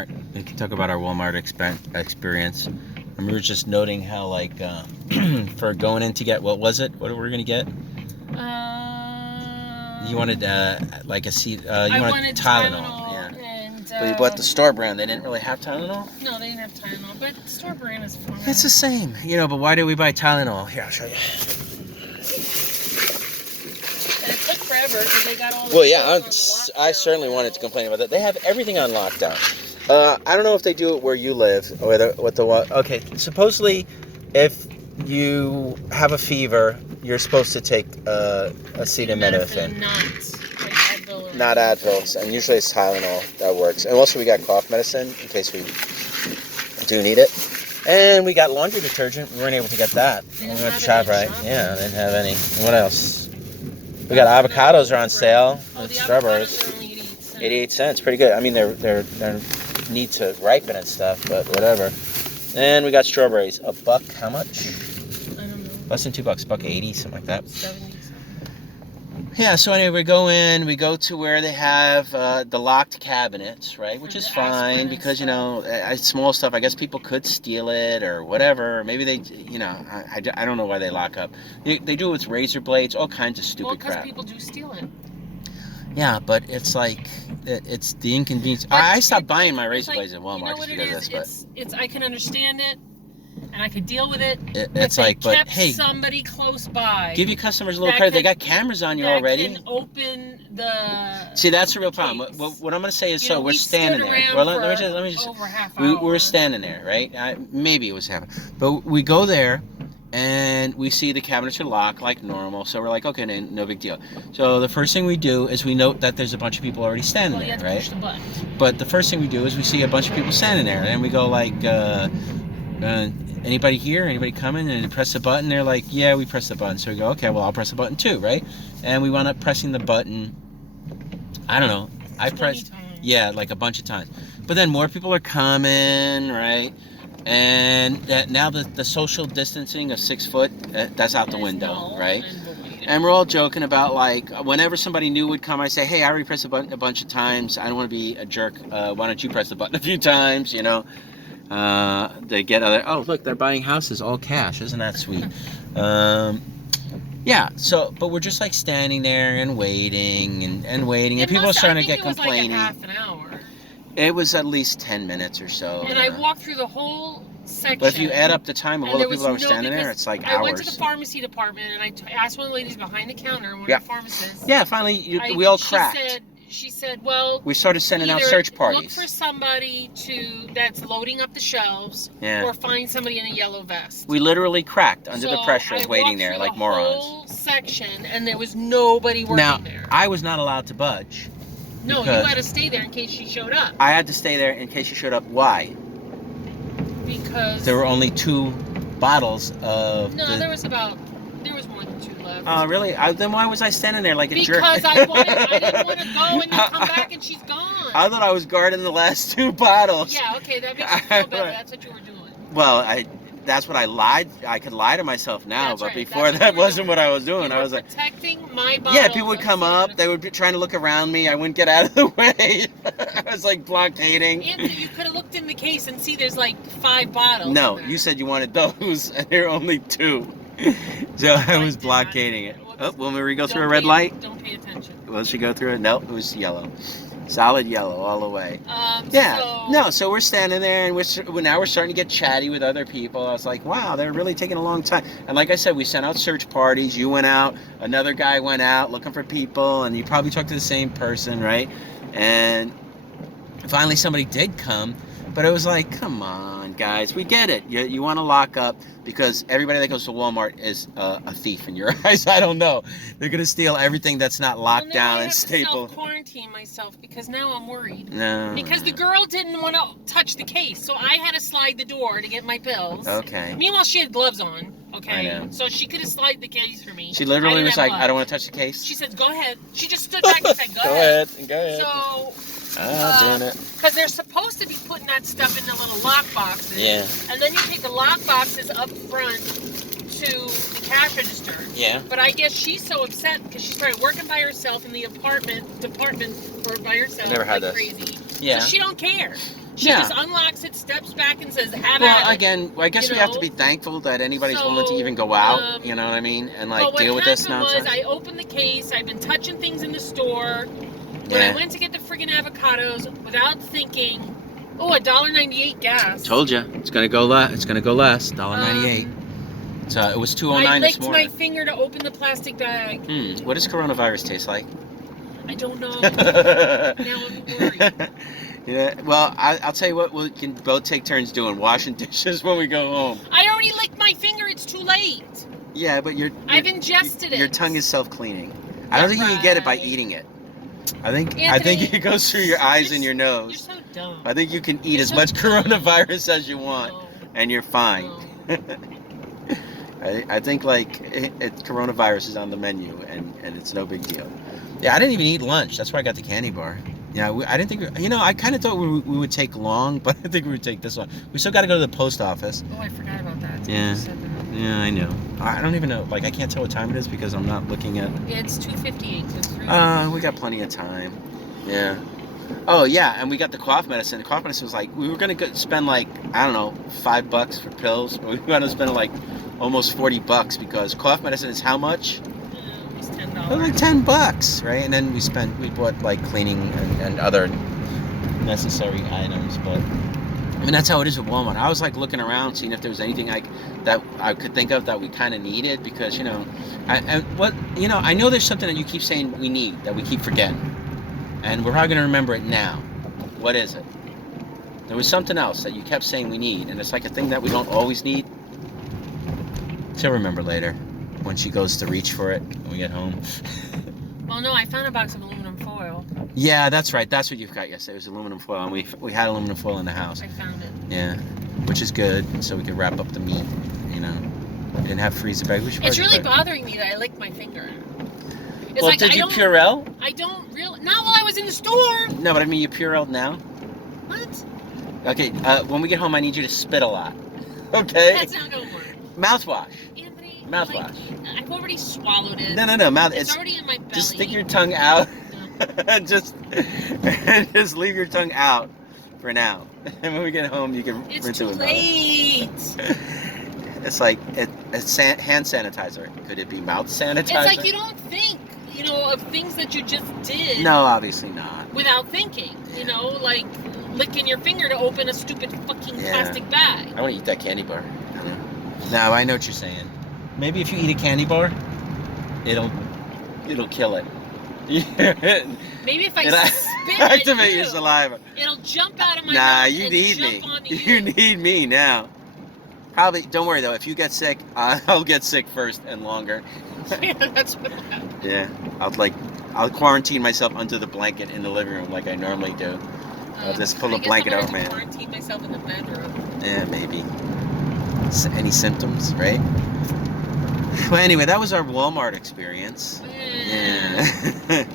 Walmart. We can talk about our Walmart experience. And we were just noting how, like, for going in to get, what was it? What were we going to get? You wanted, like a seat, you wanted Tylenol. Yeah. And, but you bought the store brand. They didn't really have Tylenol? No, they didn't have Tylenol, but the store brand is fine. It's the same, you know, but why did we buy Tylenol? Here, I'll show you. And it took forever because they got all the... Well, yeah, I certainly wanted to complain about that. They have everything on lockdown. I don't know if they do it where you live, or okay, supposedly, if you have a fever, you're supposed to take acetaminophen. Not Advil, and usually it's Tylenol that works. And also we got cough medicine in case we do need it. And we got laundry detergent. We weren't able to get that when we went to ShopRite. Yeah, I didn't have any. And what else? We got avocados are on sale. And strawberries. 88 cents, pretty good. I mean, they're need to ripen and stuff, but whatever. And we got strawberries. A buck, how much? I don't know. Less than $2, $1.80, something like that. 70. Yeah, so anyway, we go in, we go to where they have the locked cabinets, right? Which is fine because, you know, small stuff, I guess people could steal it or whatever. Maybe they, you know, I don't know why they lock up. They do it with razor blades, all kinds of stupid crap. Well, because people do steal it. Yeah, but it's like, it's the inconvenience. I stopped buying my razor blades at Walmart just because of this. But I can understand it. And I could deal with it. It's like, but hey, somebody close by. Give your customers a little credit. They got cameras on you already. Can open the. See, that's the real problem. What I'm going to say is, we're standing there. Well, let me just. Over half we're standing there, right? Maybe it was half. But we go there, and we see the cabinets are locked like normal. So we're like, okay, no big deal. So the first thing we do is we note that there's a bunch of people already standing there, right? Push the button. But the first thing we do is we see a bunch of people standing there, and we go like. Anybody here? Anybody coming? And press the button. They're like, yeah, we press the button. So we go, okay, well, I'll press the button too, right? And we wound up pressing the button. I don't know. I pressed, yeah, like a bunch of times. But then more people are coming, right? And now the social distancing of 6 foot, that's out the window, right? And we're all joking about, like, whenever somebody new would come, I say, hey, I already pressed the button a bunch of times. I don't want to be a jerk. Why don't you press the button a few times, you know? They get other, oh, look, they're buying houses all cash. Isn't that sweet? Yeah, so, but we're just like standing there and waiting and waiting. And people are starting to get complaining. Like a half an hour. It was at least 10 minutes or so. And I walked through the whole section. But if you add up the time of all the people that were standing there, it's like hours. I went to the pharmacy department and I asked one of the ladies behind the counter, one of the pharmacists. Yeah, finally, we all cracked. She said, well, we started sending out search parties. Look for somebody that's loading up the shelves, or find somebody in a yellow vest. We literally cracked under the pressure of waiting there like morons. The whole section, and there was nobody working there. Now, I was not allowed to budge. No, you had to stay there in case she showed up. I had to stay there in case she showed up. Why? Because there were only 2 bottles of. No, there was more than 2 left. Oh, really? Then why was I standing there like a jerk? Because I didn't want to go and then come back and she's gone. I thought I was guarding the last 2 bottles. Yeah, okay, that makes me feel better. That's what you were doing. Well, that's what I lied. I could lie to myself now, but before that wasn't what I was doing. I was like protecting my bottle. Yeah, people would come up. They would be trying to look around me. I wouldn't get out of the way. I was like blockading. Anthony, you could have looked in the case and see there's like 5 bottles. No, you said you wanted those, and there are only 2. So I was blockading it. Oh, when we go through a red light? Don't pay attention. Will she go through it? No, it was yellow. Solid yellow all the way. So we're standing there, and now we're starting to get chatty with other people. I was like, wow, they're really taking a long time. And like I said, we sent out search parties. You went out. Another guy went out looking for people, and you probably talked to the same person, right? And finally somebody did come, but it was like, come on, guys, we get it. You want to lock up because everybody that goes to Walmart is a thief in your eyes. I don't know. They're going to steal everything that's not locked down and stapled. I have to self-quarantine myself because now I'm worried. No. Because the girl didn't want to touch the case, so I had to slide the door to get my pills. Okay. Meanwhile, she had gloves on. Okay. I know. So she could have slid the case for me. She literally was like, I don't want to touch the case. She said, go ahead. She just stood back and said, go ahead. Go ahead. So... doing it. Because they're supposed to be putting that stuff in the little lock boxes. Yeah. And then you take the lock boxes up front to the cash register. Yeah. But I guess she's so upset because she started working by herself in the department by herself. Never had like this. Crazy. Yeah. So she don't care. She just unlocks it, steps back, and says, "Have well, at it." again, I guess we have to be thankful that anybody's willing to even go out. You know what I mean? And like deal with this nonsense. What happened was I opened the case. I've been touching things in the store. When I went to get the friggin' avocados, without thinking, oh, $1.98 gas. Told you, it's gonna go less. It's gonna go less. $1.98. So it was $2.09 this morning. I licked my finger to open the plastic bag. What does coronavirus taste like? I don't know. Now I'm worried. Yeah. Well, I'll tell you what. We can both take turns doing washing dishes when we go home. I already licked my finger. It's too late. Yeah, but I've ingested it. Your tongue is self-cleaning. I don't think you can get it by eating it. I think it goes through your eyes and your nose. You're so dumb. I think you can eat as much coronavirus as you want, and you're fine. No. I think like coronavirus is on the menu, and it's no big deal. Yeah, I didn't even eat lunch. That's why I got the candy bar. Yeah, I didn't think. I kind of thought we would take long, but I think we would take this long. We still got to go to the post office. Oh, I forgot about that. Yeah. Yeah, I know. I don't even know. Like, I can't tell what time it is because I'm not looking at. Yeah, it's 2:58. We got plenty of time. Yeah. Oh yeah, and we got the cough medicine. The cough medicine was like we were gonna spend like I don't know $5 for pills, but we were gonna spend like almost $40 because cough medicine is how much? It was $10. It was like $10, right? And then we bought like cleaning and other necessary items, but I mean that's how it is with Walmart. I was like looking around, seeing if there was anything that I could think of that we kind of needed because I know there's something that you keep saying we need that we keep forgetting. And we're probably going to remember it now. What is it? There was something else that you kept saying we need, and it's like a thing that we don't always need. She'll remember later when she goes to reach for it when we get home. Well, no, I found a box of aluminum foil. Yeah, that's right. That's what you forgot yesterday. It was aluminum foil, and we had aluminum foil in the house. I found it. Yeah, which is good, so we could wrap up the meat, We didn't have freezer bag. It's really bothering me that I licked my finger. It's well, did you Purell? I don't really. Not while I was in the store. No, but I mean you Purelled now. What? Okay, when we get home, I need you to spit a lot. Okay? That's not gonna work. Mouthwash. Anthony, mouthwash. I've already swallowed it. No. It's already in my belly. Just stick your tongue out. No. just leave your tongue out for now. And when we get home, you can rinse it with water. It's too late. It's like it's hand sanitizer. Could it be mouth sanitizer? It's like you don't think, of things that you just did. No, obviously not. Without thinking, like licking your finger to open a stupid fucking plastic bag. I want to eat that candy bar. No, I know what you're saying. Maybe if you eat a candy bar, it'll kill it. Maybe if I spit activate your saliva. It'll jump out of my Nah, mouth you and need jump me. onto You need me now. Probably. Don't worry though. If you get sick, I'll get sick first and longer. Yeah, that's what happened. Yeah, I'll quarantine myself under the blanket in the living room like I normally do. I'll just pull a blanket over my head. Quarantine myself in the bedroom. Yeah, maybe. Any symptoms, right? Well, anyway, that was our Walmart experience. Yeah.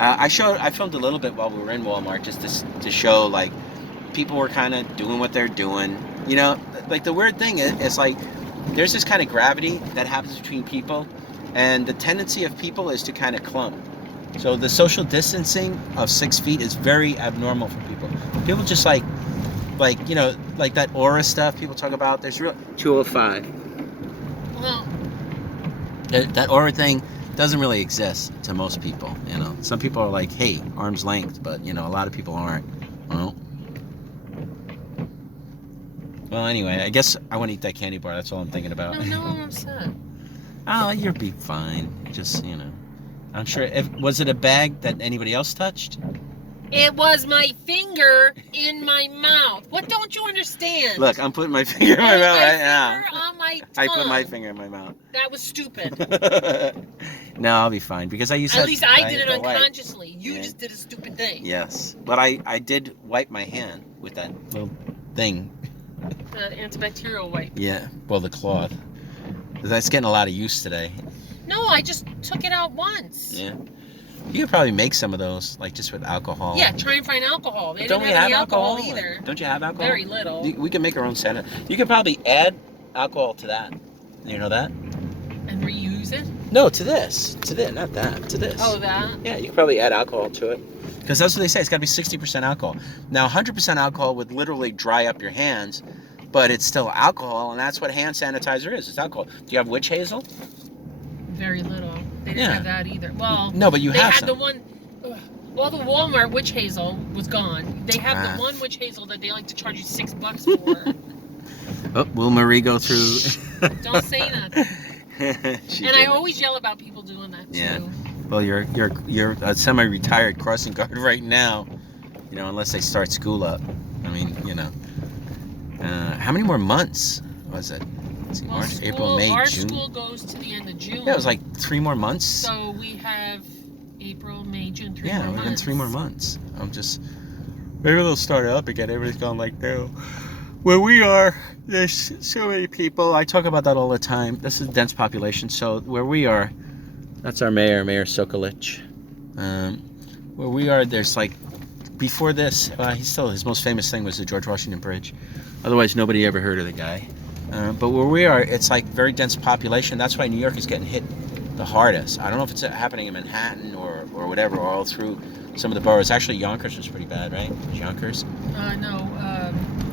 I filmed a little bit while we were in Walmart just to show like people were kind of doing what they're doing. Like the weird thing is like there's this kind of gravity that happens between people, and the tendency of people is to kind of clump. So the social distancing of 6 feet is very abnormal for people. People just like that aura stuff people talk about. There's real 205. Well, that aura thing doesn't really exist to most people. Some people are like, hey, arm's length, but a lot of people aren't. Well, anyway, I guess I want to eat that candy bar. That's all I'm thinking about. No, I'm upset. Oh, you'll be fine. Just, I'm sure. Was it a bag that anybody else touched? It was my finger in my mouth. What don't you understand? Look, I'm putting my finger in my mouth right now. On my tongue. I put my finger in my mouth. That was stupid. No, I'll be fine because I used to. At least I did it unconsciously. You just did a stupid thing. Yes, but I did wipe my hand with that little thing. The antibacterial wipe. Yeah, well, the cloth. That's getting a lot of use today. No, I just took it out once. Yeah. You could probably make some of those, like just with alcohol. Yeah, try and find alcohol. They don't have any alcohol either. Don't you have alcohol? Very little. We can make our own sanitizer. You could probably add alcohol to that. You know that? And reuse it? No, to this. To this, not that. To this. Oh, that? Yeah, you could probably add alcohol to it. Because that's what they say. It's got to be 60% alcohol. Now, 100% alcohol would literally dry up your hands, but it's still alcohol, and that's what hand sanitizer is. It's alcohol. Do you have witch hazel? Very little. They didn't have that either. Well, no, but you have had some. the one. Well, the Walmart witch hazel was gone. They have the one witch hazel that they like to charge you $6 for. Oh, will Marie go through? Don't say nothing. I always yell about people doing that too. Yeah. Well, you're a semi-retired crossing guard right now. You know, unless they start school up. I mean, you know. How many more months was it? Let's see, March, April, May, our June. Our school goes to the end of June. Yeah, it was like 3 more months. So we have April, May, June, 3 more months. Yeah, within 3 more months. I'm just... Maybe they'll start up again. Everybody's going like, no. Where we are, there's so many people. I talk about that all the time. This is a dense population. So where we are, that's our mayor, Mayor Sokolich. Where we are, there's like... Before this, his most famous thing was the George Washington Bridge. Otherwise, nobody ever heard of the guy. But where we are, it's like very dense population. That's why New York is getting hit the hardest. I don't know if it's happening in Manhattan or whatever, or all through some of the boroughs. Actually, Yonkers was pretty bad, right? Yonkers? No,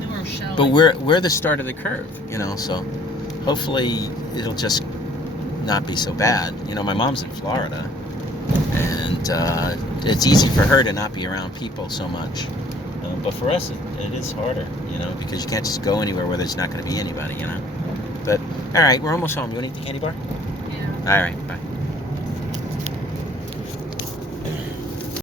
New Rochelle. But we're the start of the curve, you know, so hopefully it'll just not be so bad. You know, my mom's in Florida, and it's easy for her to not be around people so much. But for us, it is harder, you know, because you can't just go anywhere where there's not going to be anybody, you know. But, all right, we're almost home. You want to eat the candy bar? Yeah. All right, bye.